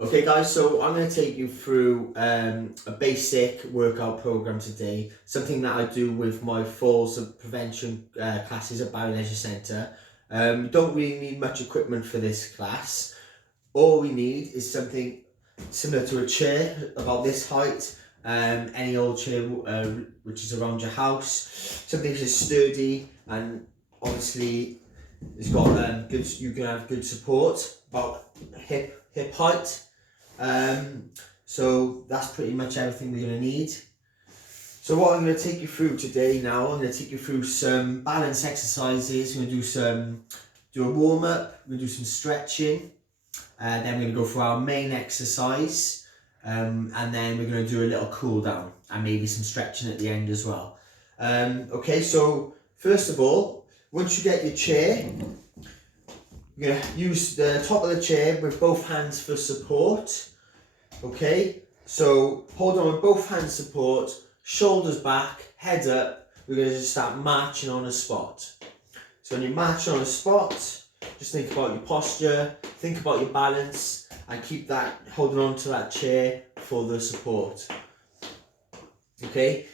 Okay guys, so I'm going to take you through a basic workout program today, something that I do with my falls prevention classes at Barry Leisure Centre. Don't really need much equipment for this class. All we need is something similar to a chair, about this height, any old chair which is around your house, something which is sturdy and obviously it's got good. You can have good support, about hip height. So that's pretty much everything we're going to need. So what I'm going to take you through today now, I'm going to take you through some balance exercises. We're going to do a warm up, we're going to do some stretching, and then we're going to go for our main exercise, and then we're going to do a little cool down and maybe some stretching at the end as well. Okay, so first of all, once you get your chair, you're going to use the top of the chair with both hands for support. Okay, so hold on with both hands support, shoulders back, head up. We're going to just start marching on a spot. So when you're marching on a spot, just think about your posture, think about your balance, and keep that holding on to that chair for the support. Okay,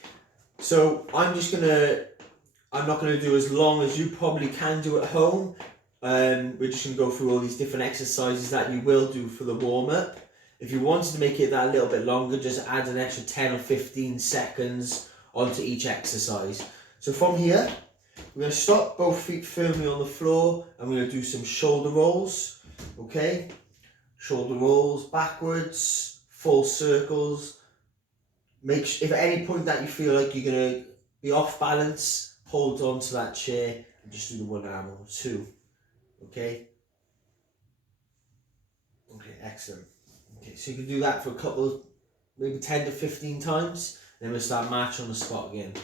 so I'm not going to do as long as you probably can do at home. We're just going to go through all these different exercises that you will do for the warm-up. If you wanted to make it that little bit longer, just add an extra 10 or 15 seconds onto each exercise. So from here, we're going to stop both feet firmly on the floor and we're going to do some shoulder rolls. Okay, shoulder rolls backwards, full circles. If at any point that you feel like you're going to be off balance, hold on to that chair and just do the one arm or two. Okay, excellent. Okay, so you can do that for a couple, maybe 10 to 15 times, then we'll start marching on the spot again.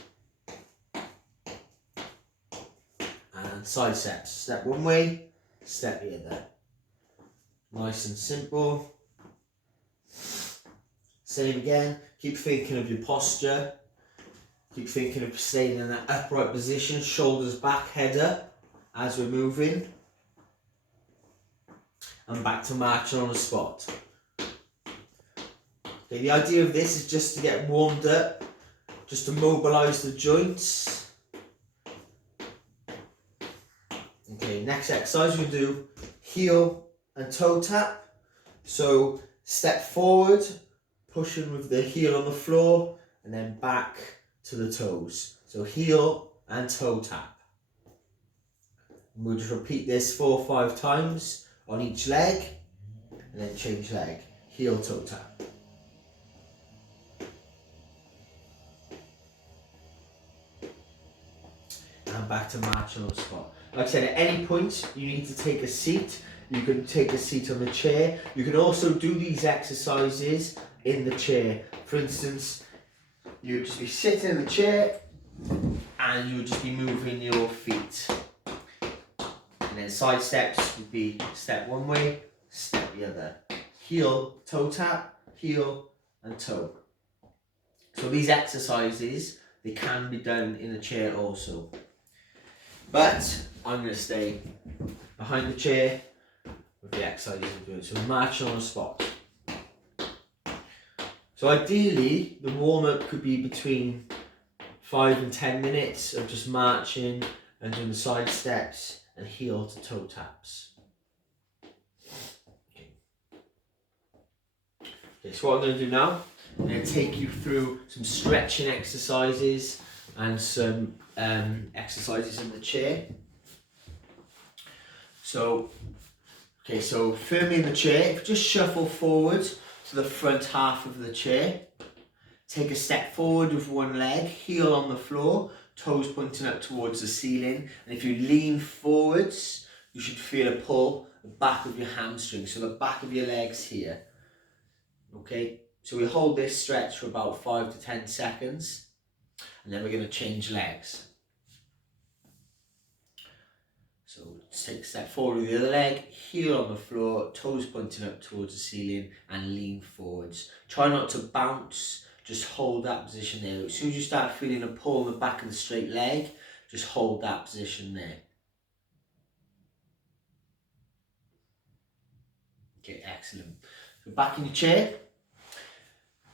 And side steps, step one way, step the other. Nice and simple. Same again, keep thinking of your posture, keep thinking of staying in that upright position, shoulders back, head up as we're moving. And back to marching on the spot. Okay, the idea of this is just to get warmed up, just to mobilise the joints. Okay, next exercise we'll do heel and toe tap. So step forward, pushing with the heel on the floor, and then back to the toes. So heel and toe tap. And we'll just repeat this 4 or 5 times on each leg, and then change leg, heel, toe tap. And back to marching on the spot. Like I said, at any point you need to take a seat. You can take a seat on the chair. You can also do these exercises in the chair. For instance, you would just be sitting in the chair and you would just be moving your feet. And then side steps would be step one way, step the other. Heel, toe tap, heel and toe. So these exercises, they can be done in the chair also. But I'm going to stay behind the chair with the exercises I'm doing. So marching on the spot. So ideally, the warm-up could be between 5 and 10 minutes of just marching and doing the side steps and heel to toe taps. Okay, so what I'm going to do now, I'm going to take you through some stretching exercises and some exercises in the chair. So firmly in the chair, if you just shuffle forward to the front half of the chair, take a step forward with one leg, heel on the floor, toes pointing up towards the ceiling, and if you lean forwards, you should feel a pull the back of your hamstring, so the back of your legs here. Okay, so we hold this stretch for about 5 to 10 seconds, and then we're going to change legs. So just take a step forward with the other leg, heel on the floor, toes pointing up towards the ceiling and lean forwards. Try not to bounce, just hold that position there. As soon as you start feeling a pull in the back of the straight leg, just hold that position there. Okay, excellent. So back in your chair.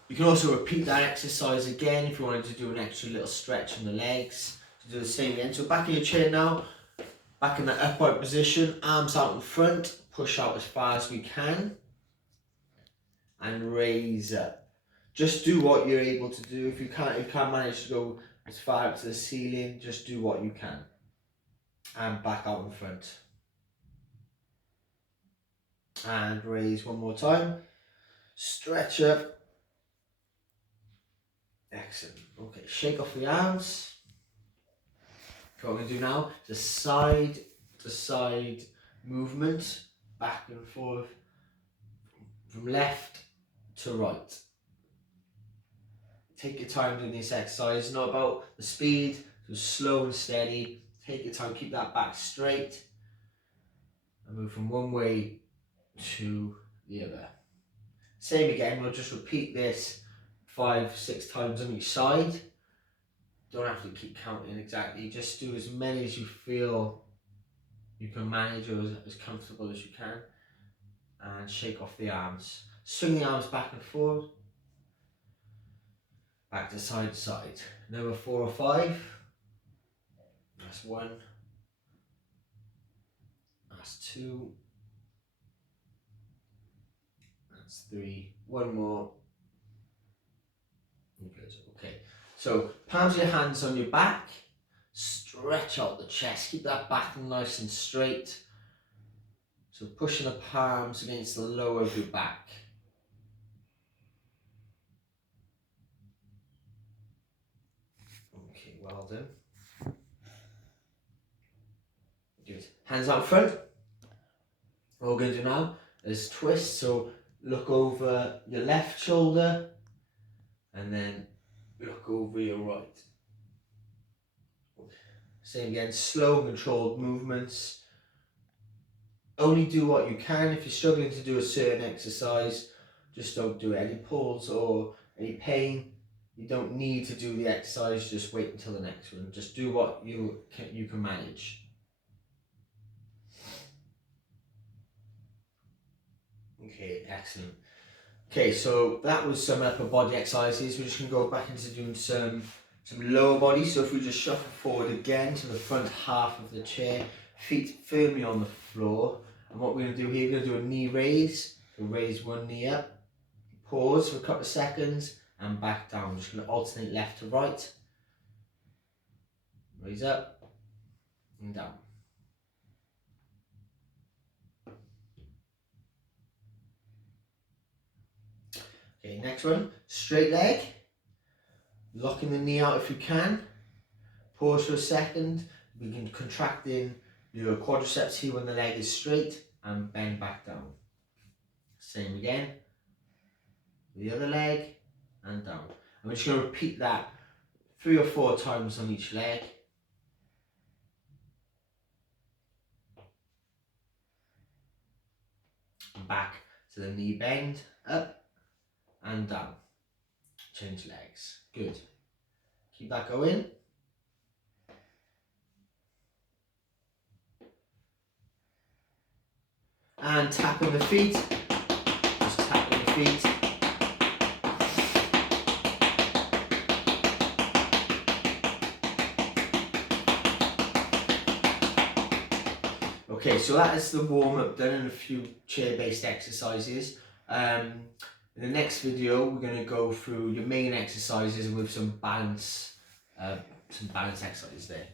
You can also repeat that exercise again if you wanted to do an extra little stretch in the legs. To do the same again. So back in your chair now, back in that upright position, arms out in front, push out as far as we can, and raise up. Just do what you're able to do. If you can't manage to go as far up to the ceiling, just do what you can. And back out in front. And raise one more time. Stretch up. Excellent. Okay, shake off the arms. What we're going to do now is a side to side movement, back and forth, from left to right. Take your time doing this exercise. It's not about the speed, so slow and steady. Take your time, keep that back straight, and move from one way to the other. Same again, we'll just repeat this 5-6 times on each side. Don't have to keep counting exactly, just do as many as you feel you can manage, or as comfortable as you can. And shake off the arms. Swing the arms back and forward. Back to side. Number 4 or 5. That's 1. That's 2. That's 3. One more. Good. Okay. So palms of your hands on your back. Stretch out the chest. Keep that back nice and straight. So pushing the palms against the lower of your back. Okay, well done. Good. Hands out front. What we're going to do now is twist. So look over your left shoulder and then look over your right. Same again, slow and controlled movements. Only do what you can. If you're struggling to do a certain exercise, just don't do it. Any pulls or any pain, you don't need to do the exercise, just wait until the next one. Just do what you can manage. Okay, excellent. Okay, so that was some upper body exercises. We're just going to go back into doing some lower body. So if we just shuffle forward again to the front half of the chair, feet firmly on the floor. And what we're going to do here, we're going to do a knee raise. So raise one knee up, pause for a couple of seconds, and back down. Just going to alternate left to right. Raise up and down. Okay, next one, straight leg. Locking the knee out if you can. Pause for a second. Begin contracting your quadriceps here when the leg is straight, and bend back down. Same again. The other leg and down. And we're just going to repeat that 3 or 4 times on each leg. Back to the knee bend, up and down. Change legs. Good. Keep that going. And tapping the feet. Just tapping the feet. Okay, so that is the warm-up done and a few chair-based exercises. In the next video, we're going to go through your main exercises with some balance exercises there.